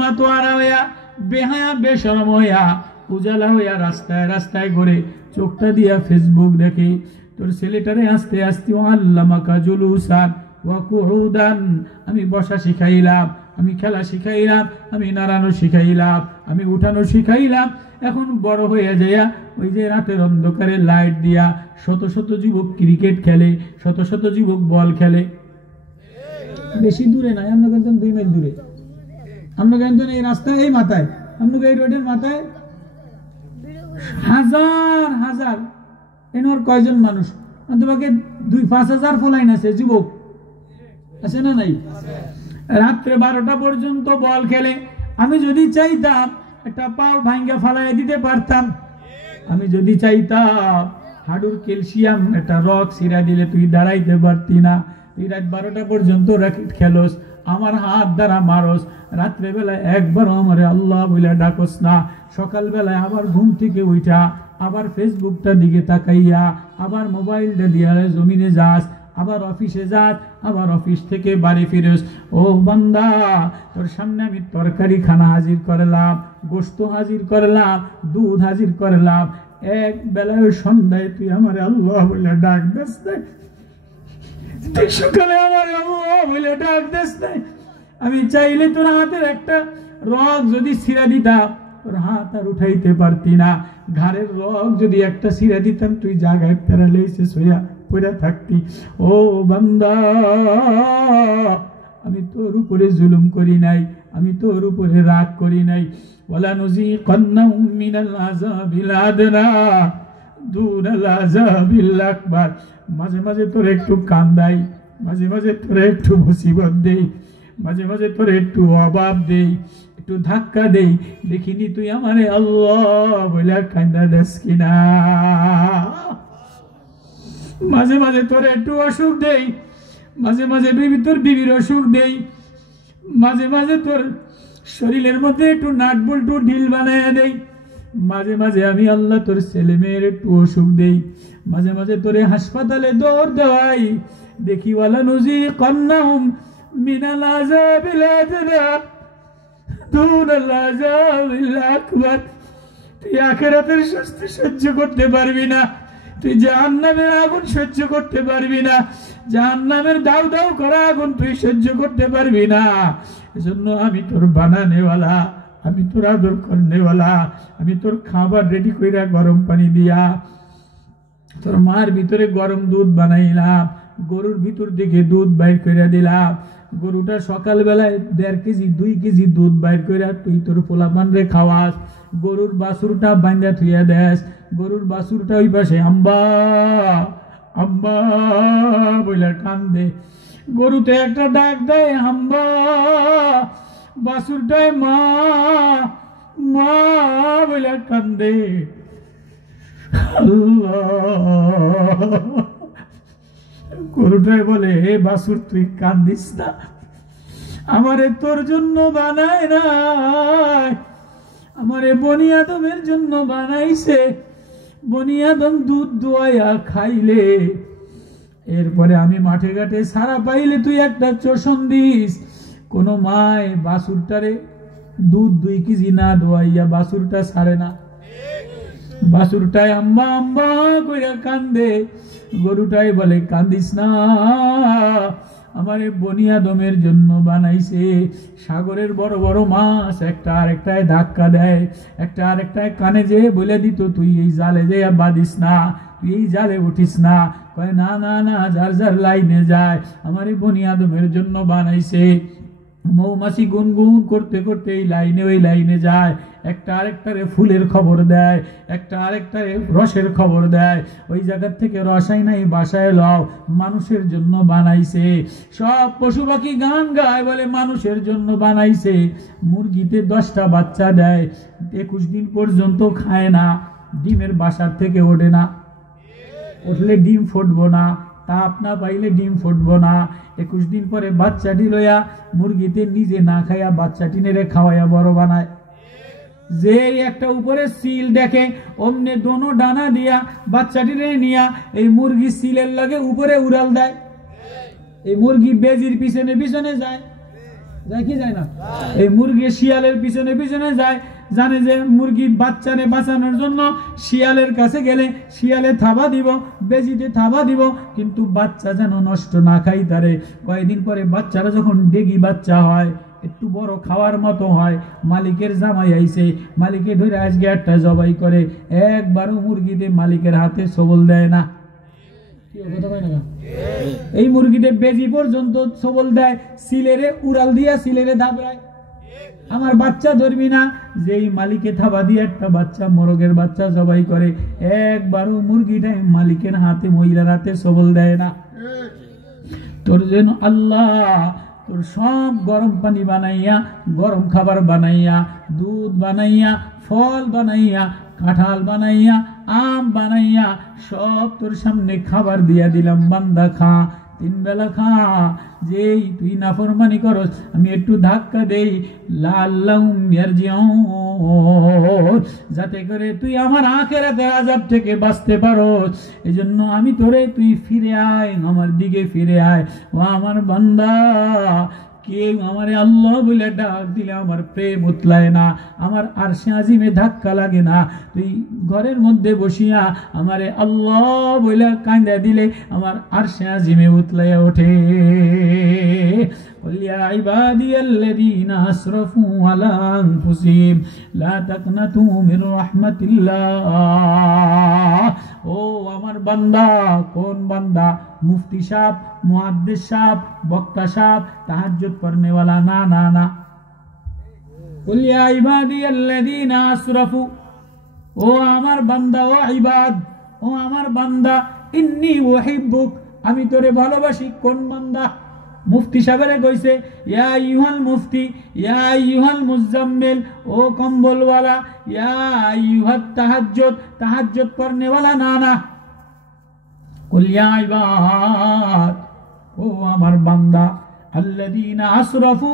মাতোয়ারা হইয়া বেহায়া বেশরম হইয়া উজালা হইয়া রাস্তায় রাস্তায় ঘুরে চোখটা দিয়া ফেসবুক দেখে। তোর ছেলেটারে আস্তে আস্তে আল্লামাকা জুলুসান ওয়া কুউদান, আমি বসা শিখাইলাম, আমি খেলা শিখাইলাম, আমি নাড়ানো শিখাইলাম, আমি উঠানো শিখাইলাম। এখন বড় হয়ে যাইয়া ওই যে রাতের অন্ধকারে লাইট দিয়া শত শত যুবক ক্রিকেট খেলে, শত শত যুবক বল খেলে। বেশি দূরে নাই, আমরা কিন্তু 2 মাইল দূরে, আমরা কিন্তু এই রাস্তায় এই মাথায়, আমরা এই রোডের মাথায় হাজার হাজার এনার কয়জন মানুষ তোমাকে 2-5 হাজার ফলাইন আছে, যুবক আছে না নাই? রাত্রে 12টা পর্যন্ত বল খেলে। আমি যদি চাইতাম একটা পাও ভাঙ্গা ফালাই দিতে পারতাম, আমি যদি চাইতাম হাডুর ক্যালসিয়াম একটা রক সিরা দিলে তুই দাঁড়াইতে পারতি না। তুই রাত 12টা পর্যন্ত র্যাকেট খেলোস, আমার হাত দ্বারা মারস, রাত্রে বেলায় একবারও আমারে আল্লাহ বলে ডাকস না। সকাল বেলায় আবার ঘুম থেকে উঠা আবার ফেসবুকটা দিকে তাকাইয়া আবার মোবাইলটা দিয়া জমিনে যাস, আবার অফিসে যাস, আবার অফিস থেকে বাড়ি ফিরস। ও বান্দা, তোর সামনে আমি তরকারি খানা হাজির করলাম, গোশত হাজির করলাম, দুধ হাজির করলাম, এক বেলায় সন্ধ্যায় তুই আমার আল্লাহ বলে ডাক দেস নাই, তুই সকালে আমার আল্লাহ বলে ডাক দেস নাই। আমি চাইলে তোর হাতের একটা রগ যদি ছিঁড়া দিতাম, তোর হাত আর উঠাইতে পারতি না। ঘাড়ের রগ যদি একটা ছিঁড়া দিতাম, তুই জায়গায় প্যারালাইসিস হইয়া পড়ে থাকতি। ও বান্দা, আমি তোর উপরে জুলুম করি নাই, আমি তোর উপরে রাগ করি নাই। ওয়ালা নুযীকান্নাহুম মিনাল আযাবিল আদনা দুনাল আযাবিল আকবার। মাঝে মাঝে তোর একটু কান্দাই, মাঝে মাঝে তোর একটু মুসিবত দেই, মাঝে মাঝে তোর একটু অভাব দেই, একটু ধাক্কা দেই, দেখিনি তুই আমারে আল্লাহ বলে কান্দা দেস কিনা। মাঝে মাঝে তোর একটু অসুখ দেই, মাঝে মাঝে তোর বিবির অসুখ দেই, মাঝে মাঝে তোর শরীরের মধ্যে একটু নাট বল্টু ঢিল বানায় দেই, মাঝে মাঝে আমি আল্লাহ তোর ছেলে মেয়ের একটু অসুখ দেই, মাঝে মাঝে তোরে হাসপাতালে দৌড় দেওয়াই। দেখি ওয়ালা নুযীকান্নাহুম মিনাল আযাবিল আদনা দুনাল আযাবিল আকবার। তুই আখিরাতের শাস্তি সহ্য করতে পারবি না, তুই জাহান্নামের আগুন সহ্য করতে পারবি না, জাহান্নামের দাউ দাউ করা আগুন তুই সহ্য করতে পারবি না। এজন্য আমি তোর বানানেওয়ালা, আমি তোর আদর করনেওয়ালা, আমি তোর খাবার রেডি কইরা গরম পানি দিয়া তোর মার ভিতরে গরম দুধ বানাইলাম, গরুর ভিতর থেকে দুধ বাইর করে দিলাম। গরুটা সকাল বেলায় 1.5 কেজি 2 কেজি দুধ বাইর করে তুই তোর পোলাপান রে খাওয়াস। গরুর বাছুরটা বান্ধা থুইয়া দেস, গরুর বাছুরটা ওই পাশে আম্বা আম্বা বইলা কান্দে। গরুতে একটা ডাক দেয় আম্বা, বাছুরটায় মা মা বইলা কান্দে। গরুটাই বলে, হে বাছুর তুই কান্দিস না, আমারে তোর জন্য বানায় নাই, আমারে বনি আদমের জন্য বানাইছে। বনি আদম দুধ দোয়াইয়া খাইলে, এরপরে আমি মাঠে ঘাটে সারা পাইলে তুই একটা চোষণ দিস। কোন মায় বাছুরটারে দুধ 2 কেজি না দোয়াইয়া বাছুরটা ছাড়ে না, বাছুরটাই আম্বা আম্বা কইরা কান্দে। গরুটাই বলে কান্দিস না, আমারে বনি আদমের জন্য বানাইছে। সাগরের বড় বড় মাছ একটা আরেকটায় ধাক্কা দেয়, একটা আরেকটায় কানে যে বলে দিত তুই এই জালে যে বাঁধিস না, তুই এই জালে উঠিস না। কয় না না না, যার যার লাইনে যায়, আমারে বনি আদমের জন্য বানাইছে। মৌমাছি গুনগুন করতে করতে এই লাইনে ওই লাইনে যায়, একটা আরেকটারে ফুলের খবর দেয়, একটা আরেকটারে রসের খবর দেয়। ওই জায়গার থেকে রসাই নাই বাসায় লও, মানুষের জন্য বানাইছে। সব পশু পাখি গান গায়, বলে মানুষের জন্য বানাইছে। মুরগিতে 10টা বাচ্চা দেয়, 21 দিন পর্যন্ত খায় না, ডিমের বাসার থেকে ওঠে না, উঠলে ডিম ফুটবো না, তাপ না পাইলে ডিম ফুটবো না। 21 দিন পরে বাচ্চাটি লইয়া মুরগিতে নিজে না খাইয়া বাচ্চাটি নেড়ে খাওয়াইয়া বড় বানায়। যে একটা উপরে সিল দেখে, অমনে দোনো ডানা দিয়া বাচ্চাটি নিয়া এই মুরগি সিলের লাগে উপরে উড়াল দেয়। এই মুরগি বেজির পিছনে পিছনে যায়, যায় কি যায় না? এই মুরগি শিয়ালের পিছনে পিছনে যায়, জানে যে মুরগি বাচ্চারে বাঁচানোর জন্য শিয়ালের কাছে গেলে শিয়ালে থাবা দিব, বেজিতে থাবা দিব, কিন্তু বাচ্চা যেন নষ্ট না খাই তারে। কয়েকদিন পরে বাচ্চারা যখন ডেগি বাচ্চা হয়, একটু বড় খাওয়ার মতো হয়, মালিকের জামাই আইছে, মালিকে ধরে আজকে একটা জবাই করে, একবারও মুরগিতে মালিকের হাতে সবল দেয় না। এই মুরগিতে বেজি পর্যন্ত সবল দেয়, সিলেরে উড়াল দিয়া সিলেরে দাবড়ায়। আমার বাচ্চা ধরবি না, যেই মালিকে থাবা দিয়ে একটা বাচ্চা মোরগের বাচ্চা জবাই করে, একবারও মুরগিটাই মালিকের হাতে মহিলার হাতে সবল দেয় না। তোর যেন আল্লাহ তোর সব গরম পানি বানাইয়া, গরম খাবার বানাইয়া, দুধ বানাইয়া, ফল বানাইয়া, কাঁঠাল বানাইয়া, আম বানাইয়া সব তোর সামনে খাবার দিয়া দিলাম, বান্দা খা, 3 বেলা খা। যেই তুই নাফরমানি করস, আমি একটু ধাক্কা দেই, লাআল্লাহুম ইয়ারজিউন, যাতে করে তুই আমার আখিরাতের আযাব থেকে বাঁচতে পারোস। এজন্য আমি তোরে, তুই ফিরে আয়, আমার দিকে ফিরে আয়। ও আমার বান্দা, কেউ আমারে আল্লাহ বলে ডাক দিলে আমার প্রেম উতলায় না, আমার আরশে আজিমে ধাক্কা লাগে না। তুই ঘরের মধ্যে বসিয়া আমারে আল্লাহ বলে কান্দা দিলে আমার আরশে আজিমে উতলাইয়া ওঠে। قل يا عبادي الذين أسرفوا على أنفسهم لا تقنطوا من رحمة الله। ও আমার বান্দা, কোন বান্দা? মুফতি সাহেব, মুহাদ্দিস সাহেব, বক্তা সাহেব, তাহাজ্জুদ পড়নে वाला না না না। قل يا عبادي الذين أسرفوا, ও আমার বান্দা, ও ইবাদ, ও আমার বান্দা, ইন্নী উহিব্বুক, আমি তোরে ভালোবাসি। কোন বান্দা? মুফতি সাহেবরে কইছে, ইয়া আইয়ুহাল মুফতি, ইয়া আইয়ুহাল মুজাম্মিল, ও কম্বলওয়ালা, ইয়া আইয়ুহাত তাহাজ্জুদ, তাহাজ্জুদ পড়নে वाला না না। কুল ইয়া ইবাদ, ও আমার বান্দা, আল্লাযীনা আসরাফু,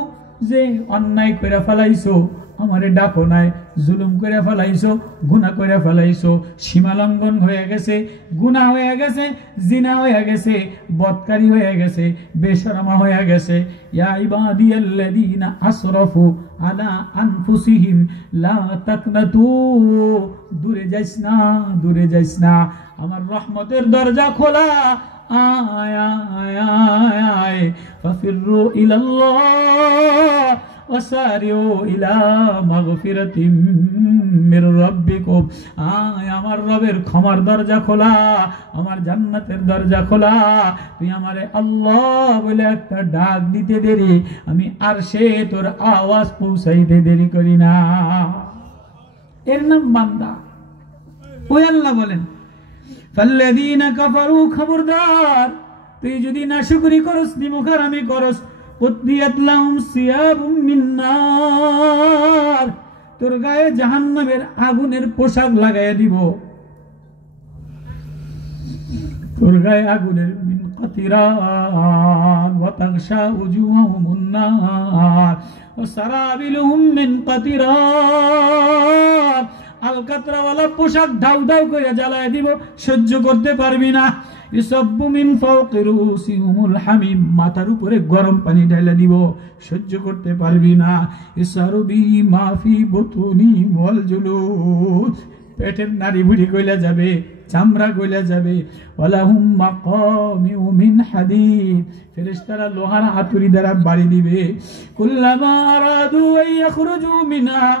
যে অন্যায় করে ফেলাইছো, আমারে ডাকো নাই, জুলুম করে ফেলাইছো, গুনাহ করে ফেলাইছো, সীমা লঙ্ঘন হয়ে গেছে, গুনাহ হয়ে গেছে, জিনা হয়ে গেছে, বদকারি হয়ে গেছে, বেশরমা হয়ে গেছে। ইয়া ইবাদিয়াল্লাযীনা আসরাফু আলা আনফুসিহিম লা তাকনাতু, দূরে যাইস না, দূরে যাইস না, আমার রহমতের দরজা খোলা, আয় আয় আয় আয়, ফাফিরু ইলাল্লাহ ওয়াসারিউ ইলা মাগফিরাতিম মির রাব্বিকুম। আয়, আমার রবের ক্ষমার দরজা খোলা, আমার জান্নাতের দরজা খোলা। তুই আমারে আল্লাহ বলে একটা ডাক দিতে দেরি, আমি আরশে তোর আওয়াজ পৌঁছাইতে দেরি করি না। এর নাম বান্দা। ওই আল্লাহ বলেন, ফাল্লাযীনা কাফারু, খবরদার তুই যদি নাশকরি করস, নিমুখারামি করস, উদ্দিয়াত লাহুম সিয়াবুম মিন নার, তোর গায়ে জাহান্নামের আগুনের পোশাক লাগাইয়া দিব, তোর গায়ে আগুনের মিন কাতিরান ওয়া তাগশা উজুহাহুমুন নার ওয়া সারাবিলুহুম মিন কাতিরান, আলকাতরাওয়ালা পোশাক ধাউ ধাউ করে জ্বালায় দিব, সহ্য করতে পারবি না। ইসাব্বু মিন ফাওকি রুসিহিমুল হামিম, মাথার উপরে গরম পানি ঢাইলা দিব, সহ্য করতে পারবি না। ইসারু বিহি মা ফি বুতুনিহিম ওয়াল জুলুদ, পেটের নাড়ি ভুড়ি গইলা যাবে, চামড়া গইলা যাবে। ওয়ালাহুম মাকামিউ মিন হাদিদ, ফেরেশতারা লোহার হাতুড়ি দ্বারা বাড়ি দিবে। কুল্লামা আরাদু আন ইয়াখরুজু মিনহা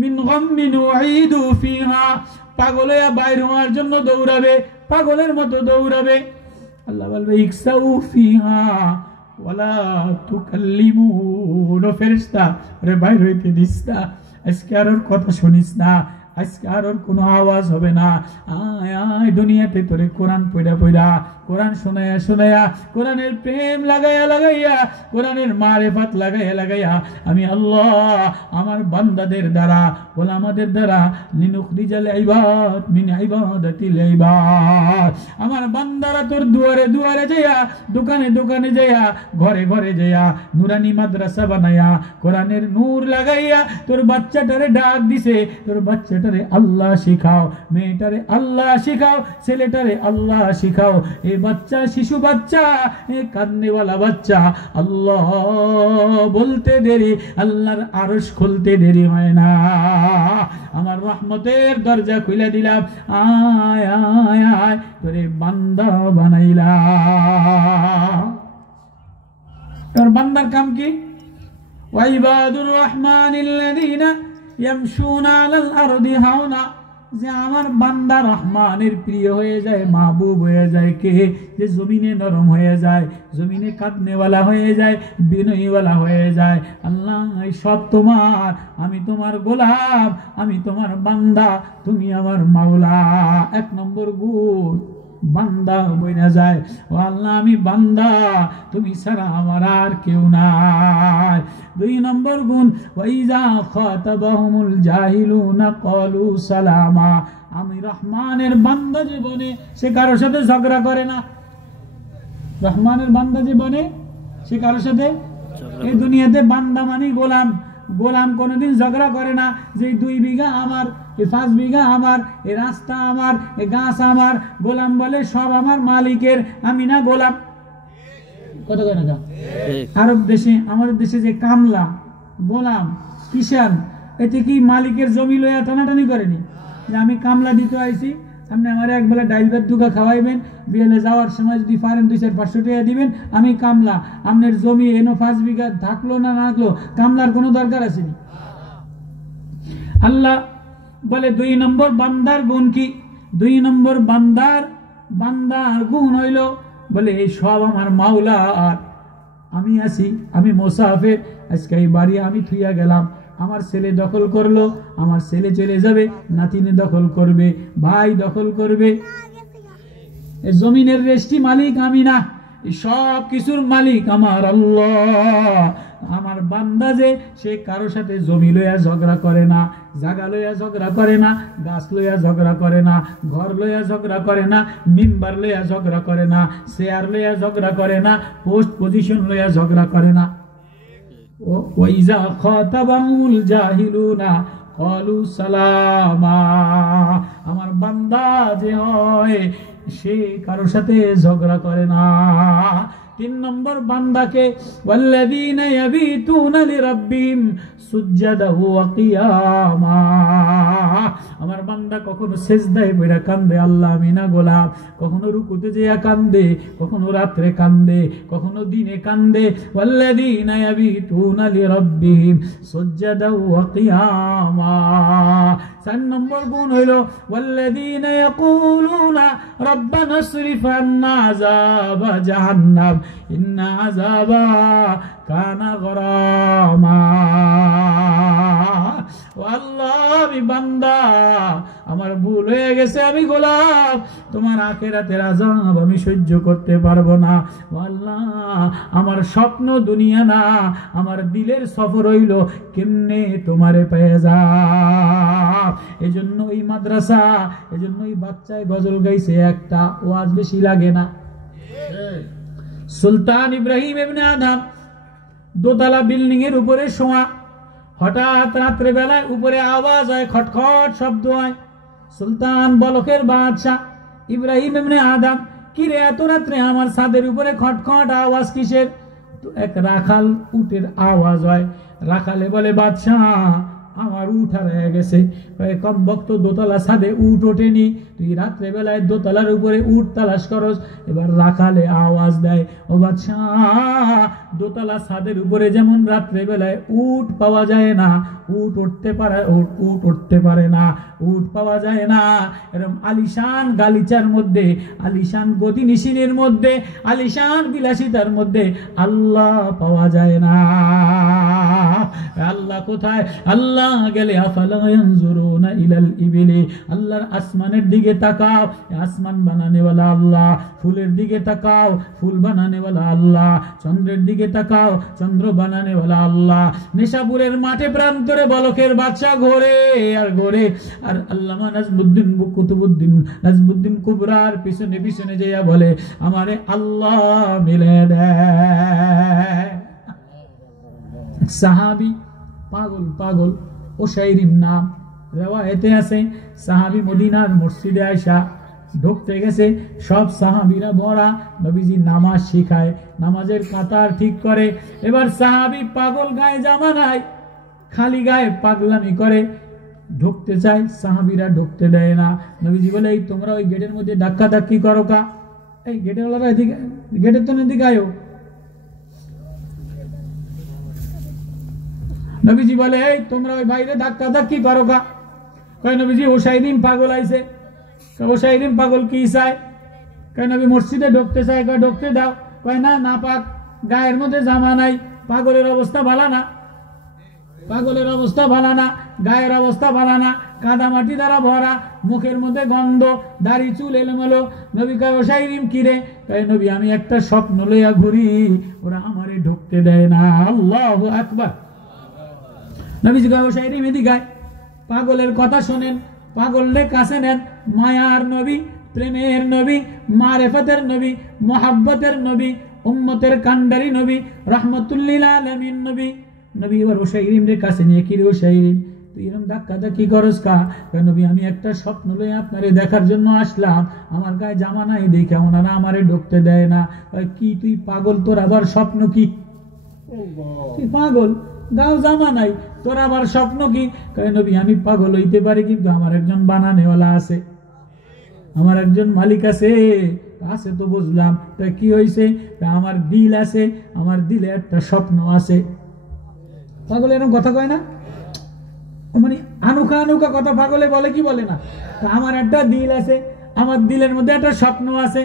মিন গাম্মিন উঈদু ফিহা, পাগল হয়ে বাইরে হওয়ার জন্য দৌড়াবে, পাগলের মতো দৌড়াবে। আল্লাহ বলবে ইকসাউ ফিহা ওয়ালা তুকাল্লিমুন, ফেরেশতা আরে বাইরে হইতে দিস না, আজকে আর ওর কথা শুনিস না, আজকে আর ওর কোনো আওয়াজ হবে না। আয় আয়, দুনিয়াতে তোরে কোরআন পড়া পড়া, কোরআন শোনায়া শোনায়া, কোরআনের প্রেম লাগাইয়া লাগাইয়া, কোরআনের মারিফাত লাগাইয়া লাগাইয়া আমি আল্লাহ আমার বান্দাদের দ্বারা, গোলামাদের দ্বারা লিনুখরিজাল ইবাদ মিন ইবাদাতিল ইবাদ, আমার বান্দারা তোর দুয়ারে দুয়ারে যাইয়া, দোকানে দোকানে যাইয়া, ঘরে ঘরে যাইয়া, নুরানি মাদ্রাসা বানাইয়া, কোরআনের নূর লাগাইয়া তোর বাচ্চাটারে ডাক দিছে, তোর বাচ্চাটারে আল্লাহ শিখাও, মেয়েটারে আল্লাহ শিখাও, ছেলেটারে আল্লাহ শিখাও। এই বাচ্চা, শিশু বাচ্চা, কান্নেওয়ালা বাচ্চা, আল্লাহ বলতে দেরি, আল্লাহর আরশ খুলতে দেরি হয় না। আমার রহমতের দরজা খুলে দিলাম, আয় আয় আয় তোরে বান্দা বানাইলাম। তোর বান্দার কাম কি? ওয়াইবাদুর রহমানিল্লাযীনা ইয়ামশুনা আলাল আরদি হাওনা, যে আমার বান্দা রহমানের প্রিয় হয়ে যায়, মাহবুব হয়ে যায় কে? যে জমিনে নরম হয়ে যায়, জমিনে কাঁদনেওয়ালা হয়ে যায়, বিনয়ীওয়ালা হয়ে যায়। আল্লাহ এই সব তোমার, আমি তোমার গোলাম, আমি তোমার বান্দা, তুমি আমার মাওলা। 1 নম্বর গুণ বান্দা বইনা যায়, ও আল্লাহ আমি বান্দা, তুমি ছাড়া আমার আর কেউ নাই। 2 নম্বর গুণ ওয়াইজা খাতাবাহুমুল জাহিলুনা ক্বালু সালামা, আমি রহমানের বান্দা জীবনে সে কারোর সাথে ঝগড়া করে না। রহমানের বান্দা জীবনে সে কারোর সাথে, এই দুনিয়াতে বান্দা মানে গোলাম, গোলাম কোনোদিন ঝগড়া করে না যে 2 বিঘা আমার, 5 বিঘা আমার, এই রাস্তা আমার, এই গাছ আমার। গোলাম বলে সব আমার মালিকের, আমি না গোলাম। কত করে না? আরব দেশে, আমাদের দেশে যে কামলা, গোলাম, কিষান, এতে কি মালিকের জমি লইয়া টানাটানি করেনি যে আমি কামলা দিতে আইছি, আপনি আমার একবেলা ডাইল ভাত দুগা খাওয়াইবেন, বিয়েলে যাওয়ার সময় যদি পারেন 200-500 টাকা দিবেন, আমি কামলা। আপনার জমি এনো 5 বিঘা থাকলো না থাকলো, কামলার কোনো দরকার আসেনি। আল্লাহ বলে 2 নম্বর বান্দার গুণ কি? 2 নম্বর বান্দার গুণ হইল বলে এই সব আমার মাওলা, আর আমি আছি, আমি মুসাফির, আজকে এই বাড়ি আমি থুইয়া গেলাম, আমার ছেলে দখল করলো, আমার ছেলে চলে যাবে, নাতিনে দখল করবে, ভাই দখল করবে। এই জমিনের রেস্টি মালিক আমি না, সব কিছুর মালিক আমার আল্লাহ। আমার বান্দা যে সে কারোর সাথে জমি লইয়া ঝগড়া করে না, জায়গা লইয়া ঝগড়া করে না, গাছ লইয়া ঝগড়া করে না, ঘর লইয়া ঝগড়া করে না, মিম্বার লইয়া ঝগড়া করে না, চেয়ার লইয়া ঝগড়া করে না, পোস্ট পজিশন লইয়া ঝগড়া করে না। ওয়াইজা খাতাবাহুমুল জাহিলুনা ক্বালু সালামা, আমার বান্দা যে হয় সে কারোর সাথে ঝগড়া করে না। 3 নম্বর বান্দাকে ওয়াল্লাযীনা ইয়াবিতুনা লিরাব্বিহিম সুজদান ওয়া কিয়ামা, আমার বান্দা কখনো সিজদায় পড়ে কান্দে, আল্লাহ আমি না গোলাম, কখনো রুকুতে যেয়া কান্দে, কখনো রাত্রে কান্দে, কখনো দিনে কান্দে। ওয়াল্লাযীনা ইয়াবিতুনা লিরাব্বিহিম সুজদান ওয়া কিয়ামা। 4 নম্বর গুণ হইল ওয়াল্লাযীনা ইয়াকুলুনা রাব্বানা ইসরিফ আন্না আযাবা জাহান্নাম ইন্না আযাবা কানা গরামা। ও আল্লাহ আমি বান্দা, আমার ভুল হয়ে গেছে, আমি গোলাম, তোমার আখিরাতের আযাব আমি সহ্য করতে পারবো না। ও আল্লাহ আমার স্বপ্ন দুনিয়া না, আমার দিলের সফর হইল কেমনে তোমারে পেয়ে যা। এজন্য এই মাদ্রাসা, এজন্য এই বাচ্চায় গজল গাইছে একটা, ওয়াজ বেশি লাগে না। সুলতান ইব্রাহিম ইবনে আদম দোতলা বিল্ডিং এর উপরে শোয়া, হঠাৎ রাত্রে বেলায় উপরে আওয়াজ হয়, খটখট শব্দ হয়। সুলতান বলকের বাদশাহ ইব্রাহিম ইবনে আদম, কি রে এত রাত্রে আমার ছাদের উপরে খটখট আওয়াজ কিসের? তো এক রাখাল উটের আওয়াজ হয়। রাখালে বলে বাদশাহ আমার উট হারিয়ে গেছে। কম বক্ত দোতলা ছাদে উট ওঠেনি, তুই রাত্রে বেলায় দোতলার উপরে উট তালাশ করস। এবার রাখালে আওয়াজ দেয়, ও বাদশাহ দোতলা ছাদের উপরে যেমন রাত্রে বেলায় উট পাওয়া যায় না, উট উঠতে পারে না, উট পাওয়া যায় না, এরকম আলিশান গালিচার মধ্যে, আলিশান গদি নিশিনের মধ্যে, আলিশান বিলাসিতার মধ্যে আল্লাহ পাওয়া যায় না। আল্লাহ কোথায়? আল্লাহ গেলে আফালা ইয়ানজুরুনা ইলাল ইবিলি, আল্লাহর আসমানের দিকে তাকাও, আসমান বানানে ওয়ালা আল্লাহ। ফুলের দিকে তাকাও, ফুল বানানে ওয়ালা আল্লাহ। চন্দ্রের দিকে তাকাও, চন্দ্র বানানে ওয়ালা আল্লাহ। নেশাপুরের মাঠে প্রান্তরে বলকের বাদশা ঘোরে আর ঘোরে, আর আল্লামা নাজমুদ্দিন কুতুবুদ্দিন নাজমুদ্দিন কুবরার পিছনে পিছনে যাইয়া বলে আমারে আল্লাহ মিলে দেয়। সাহাবী পাগল ওসাইরিম নাম, রেওয়ায়েতে আছে সাহাবী মদিনার মসজিদে আয়েশা ঢুকতে গেছে, সব সাহাবীরা ভরা। নবীজি নামাজ শিখায়, নামাজের কাতার ঠিক করে। এবার সাহাবী পাগল, গায়ে জামা নাই, খালি গায়ে পাগলামি করে, ঢুকতে চায়, সাহাবীরা ঢুকতে দেয় না। নবীজি বলে, এই তোমরা ওই গেটের মধ্যে ধাক্কা ধাক্কি করো কা? এই গেটেওয়ালারা এদিকে, গেটের তো এদিকে আয়ো। নবীজি বলে, এই তোমরা ওই বাইরে ধাক্কা ধাক্কি করো কা? কয় নবীজি ওসাইরিম পাগল আইছে। ওসাইরিম পাগল কি চায়? কয় নবী মসজিদে ঢুকতে চায়। কয় ঢুকতে দাও। কয় না, না পাক, গায়ের মধ্যে জামা নাই, পাগলের অবস্থা ভালো না, পাগলের অবস্থা ভালো না, গায়ের অবস্থা ভালো না, কাদা মাটি দ্বারা ভরা, মুখের মধ্যে গন্ধ, দাড়ি চুল এলোমেলো। নবী কয় ওসাইরিম কিরে? কয় নবী আমি একটা স্বপ্ন লইয়া ঘুরি, ওরা আমারে ঢুকতে দেয় না। আল্লাহু আকবার। নবীজি কয় ওসাইরিম এদিকে আয়, পাগলের কথা শোনেন, পাগলের কাছে নেন। মায়ার নবী, প্রেমের নবী, মারেফতের নবী, মোহাব্বতের নবী, উম্মতের কান্ডারি নবী, রাহমাতুল্লিল আলামিন নবী। নবী এবার ওসাইরিম রে কাছে নিয়ে, কি রে ওসাইরিম তুই এরকম ধাক্কা ধাক্কি করস কা? নবী আমি একটা স্বপ্ন লই আপনারে দেখার জন্য আসলাম, আমার গায়ে জামা নাই দেখে ওনারা আমারে ঢুকতে দেয় না। কি তুই পাগল, তোর আবার স্বপ্ন কি? তুই পাগল, গাও জামা নাই, তোর আবার স্বপ্ন কি? কয় নবী আমি পাগল হইতে পারি, কিন্তু আমার একজন বানানেওয়ালা আছে, আমার একজন মালিক আছে। আছে তো বুঝলাম, তাই কি হয়েছে? আমার দিল আছে, আমার দিলে একটা স্বপ্ন আছে। পাগল এরকম কথা কয় না, মানে আনুকা আনুকা কথা পাগলে বলে কি বলে না? আমার একটা দিল আছে, আমার দিলের মধ্যে একটা স্বপ্ন আছে।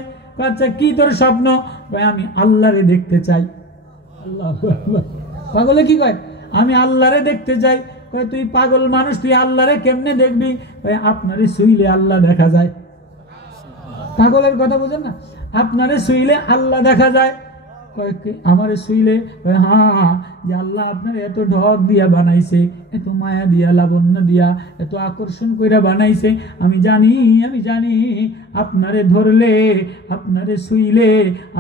আচ্ছা কি তোর স্বপ্ন? আমি আল্লাহরে দেখতে চাই। আল্লাহু আকবার। পাগলে কি কয়? আমি আল্লাহরে দেখতে চাই। কয় তুই পাগল মানুষ, তুই আল্লাহরে কেমনে দেখবি? আপনারে শুইলে আল্লাহ দেখা যায়। পাগলের কথা বুঝেন না? আপনারে শুইলে আল্লাহ দেখা যায়। আমারে শুইলে? হ্যাঁ, যে আল্লাহ আপনার এত ঢক দিয়া বানাইছে, এত মায়া দিয়া, লাবণ্য দিয়া, এত আকর্ষণ কইরা বানাইছে। আমি জানি, আমি জানি আপনারে ধরলে, আপনারে শুইলে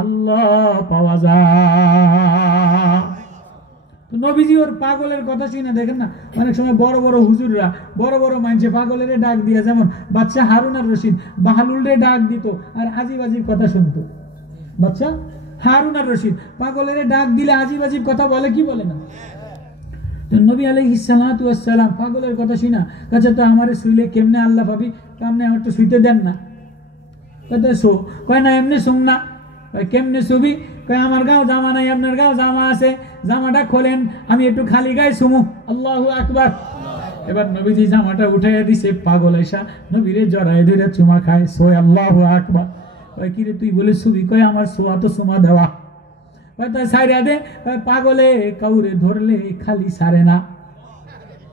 আল্লাহ পাওয়া যায়। নবীজি ওর পাগলের কথা শুনে দেখেন না, অনেক সময় বড় বড় হুজুররা, বড় বড় মানুষে পাগলের ডাক দিয়া, যেমন বাচ্চা হারুন আর রশিদ বাহালুলরে ডাক দিত আর আজিব আজিব কথা শুনতো। বাচ্চা হারুন আর রশিদ পাগলের ডাক দিলে আজিব আজিব কথা বলে কি বলে না? নবী আলাইহিস সালাতু ওয়াস সালাম পাগলের কথা শুনা, কাছে তো আমারে শুইলে কেমনে আল্লাহ পাবি, কেমনে আমার তো শুইতে দেন না। কত শো? কয় না এমনি শুন না। কেমনে শুবি? কয় আমার গাও জামা নাই, আপনার গাও জামা আছে, জামাটা খোলেন, আমি একটু খালি গায়ে শুমু। আল্লাহু আকবার। এবার নবীজি জামাটা উঠাইয়া দিছে, পাগল এসা নবীরে জড়ায় ধরে চুমা খায়, সোয় আল্লাহু আকবার। কয় কিরে তুই বলে শুবি? কয় আমার সোয়া তো চুমা দেওয়া। কয় তাই সাইরা দে। পাগলে কাউরে ধরলে খালি সারে না,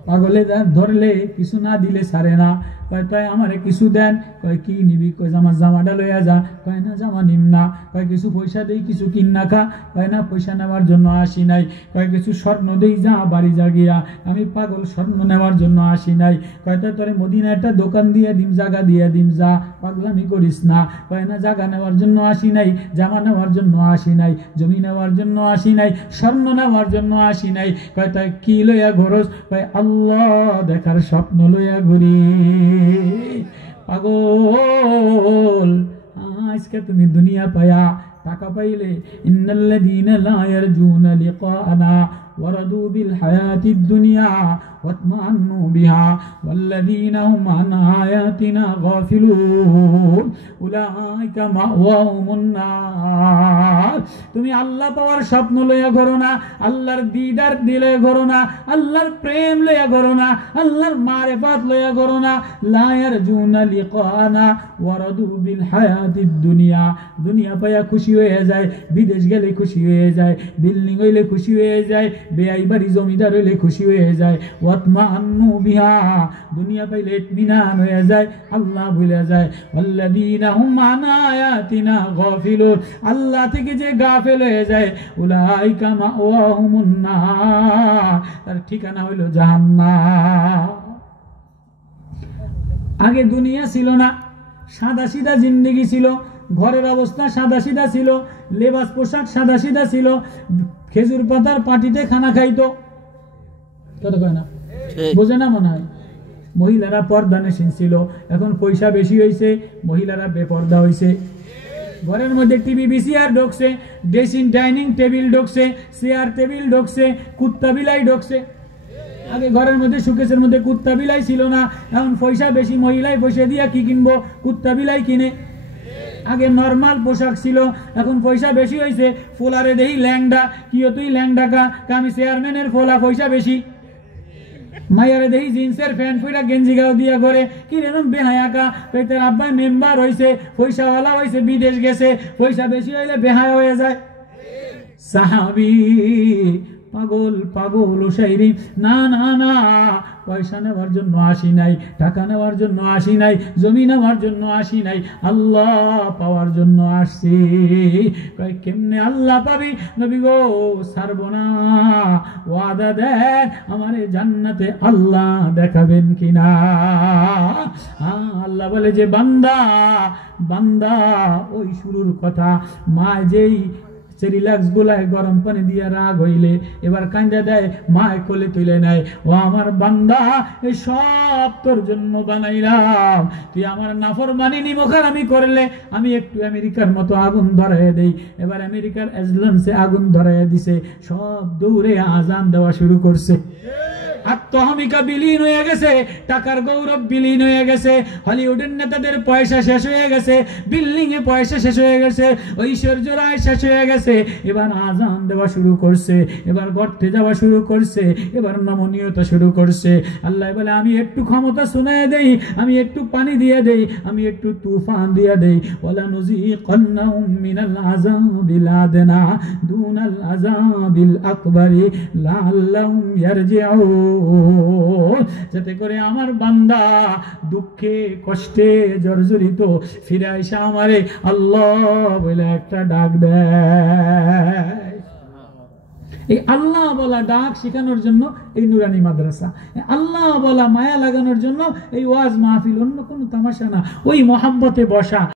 পাগলে ধরলে কিছু না দিলে সারে না। কয় তাই আমারে কিছু দেন। কয় কি নিবি? কয় আমার জামাটা লইয়া যা। কয় না জামা নিম না। কয় কিছু পয়সা দেই, কিছু কিন্না খা। কয় না পয়সা নেওয়ার জন্য আসি নাই। কয় কিছু স্বর্ণ দেই, যা বাড়ি যা গিয়া, আমি পাগল স্বর্ণ নেওয়ার জন্য আসি নাই। কয় তাই তোরে মদিনা একটা দোকান দিয়ে দিম, জায়গা দিয়ে দিম, যা, পাগলামি করিস না। কয় না জায়গা নেওয়ার জন্য আসি নাই, জামা নেওয়ার জন্য আসি নাই, জমি নেওয়ার জন্য আসি নাই, স্বর্ণ নেওয়ার জন্য আসি নাই। কয় তাই কি লইয়া ঘরস? কয় আল্লাহ দেখার স্বপ্ন লইয়া ঘুরি। পাগল আজকে তুমি দুনিয়া পায়া, টাকা পাইলে, ইন্নাল্লাযীনা লা ইয়ারজুনা লিকাআনা ওয়ারাদু বিল হায়াতিদ দুনিয়া ওয়াতমান্নু বিহা ওয়াল্লাযীনা হুম আন আয়াতিনা গাফিলুন উলাইকা মাওয়াহুমুন নার। তুমি আল্লাহ পাওয়ার স্বপ্ন লইয়া ঘরো না, আল্লাহর দিদার দিলে ঘরো না, আল্লাহর প্রেম লইয়া ঘরো না, আল্লাহর মারিফাত লইয়া ঘরো না। লা ইয়ারজুনা লিকাআনা ওয়ারাদু বিল হায়াতিদ দুনিয়া, দুনিয়া পায়া খুশি হয়ে যায়, বিদেশ গেলে খুশি হয়ে যায়, বিল্ডিং হইলে খুশি হয়ে যায়, বেআই বাড়ি জমিদার হইলে খুশি হয়ে যায়। ওয়াতমান্নু বিহা, দুনিয়া পাইলে ইতমিনান হয়ে যায়, আল্লাহ ভুলে যায়। ওয়াল্লাযীনা হুম আন আয়াতিনা গাফিলুন, আল্লাহ থেকে যে গাফেল হয়ে যায়, উলাইকা মাওয়াহুমুন নার, তার ঠিকানা হইল জাহান্নাম। আগে দুনিয়া ছিল না, সাদা সিধা জিন্দেগি ছিল, ঘরের অবস্থা সাদা সিধা ছিল, লেবাস পোশাক সাদা সিধা ছিল, খেজুর পাতার পাটিতে খানা খাইতো। কথা কয় না? বোঝে না মনে হয়? মহিলারা পর্দানসীন ছিল, এখন পয়সা বেশি হয়েছে, মহিলারা বেপর্দা হয়েছে। ঘরের মধ্যে টিভি ভিসিআর ঢুকছে, ড্রেসিং ডাইনিং টেবিল ঢুকছে, চেয়ার টেবিল ঢুকছে, কুত্তা বিলাই ঢুকছে। আগে ঘরের মধ্যে সুকেশের মধ্যে কুত্তা বিলাই ছিল না, এখন পয়সা বেশি, মহিলাই পয়সা দিয়া কি কিনবো, কুত্তা বিলাই কিনে। আগে নরমাল পোশাক ছিল, এখন পয়সা বেশি হয়েছে, ফোলারে দেই ল্যাংডা, কি তুই ল্যাংডা কা, আমি চেয়ারম্যানের ফোলা, পয়সা বেশি। মাইয়ারে দেই জিন্সের প্যান্ট পয়টা গেঞ্জি গাও দিয়া করে, কি রেন বেহায়া কা, তার আব্বা মেম্বার হয়েছে, পয়সাওয়ালা হয়েছে, বিদেশ গেছে, পয়সা বেশি হইলে বেহায়া হয়ে যায়। সাহাবি পাগল পাগল ও শাইরি, না না না, পয়সা নেওয়ার জন্য আসি নাই, টাকা নেওয়ার জন্য আসি নাই, জমি নেওয়ার জন্য আসি নাই, আল্লাহ পাওয়ার জন্য আসছি। কয় কেমনে আল্লাহ পাবি? নবী গো ছাড়বো না, ওয়াদা দেন আমারে জান্নাতে আল্লাহ দেখাবেন কিনা। আল্লাহ বলে যে বান্দা বান্দা, ওই শুরুর কথা, মা যেই রিল্যাক্স গুলায় গরম পানি দিয়ে রাগ হইলে এবার কান্দা দেয়, মায় কোলে তুলে নেয়, ও আমার বান্দা এই সব তোর জন্য বানাইলাম, তুই আমার নাফরমানি নিমুখারামি করলে আমি একটু আমেরিকার মতো আগুন ধরাইয়া দেই। এবার আমেরিকার এজলেন্সে আগুন ধরাইয়া দিছে, সব দৌড়ে আজান দেওয়া শুরু করছে। আত্মহামিকা বিলীন হয়ে গেছে, টাকার গৌরব বিলীন হয়ে গেছে, হলিউডের নেতাদের পয়সা শেষ হয়ে গেছে, বিল্ডিং এ পয়সা শেষ হয়ে গেছে, ঐশ্বর্য রায় শেষ হয়ে গেছে। এবার আজান দেওয়া শুরু করছে, এবার গর্তে যাওয়া শুরু করছে, এবার নমনীয়তা শুরু করছে। আল্লাহ বলে আমি একটু ক্ষমতা শুনায় দেই, আমি একটু পানি দিয়ে দেই, আমি একটু তুফান দিয়ে দেই। ওয়ালা নুযীকান্নাহুম মিনাল আযাবিল আদনা দুনাল আযাবিল আকবারি লাআল্লাহুম ইয়ারজিউন, যাতে করে আমার বান্দা দুঃখে কষ্টে জর্জরিত ফিরে আইসা আমারে আল্লাহ বলে একটা ডাক দেয়। এই আল্লাহ বলা ডাক শেখানোর জন্য এই নুরানি মাদ্রাসা, আল্লাহ বলা মায়া লাগানোর জন্য এই ওয়াজ মাহফিল, অন্য কোনো তামাশা না, ওই মহাব্বতে বসা।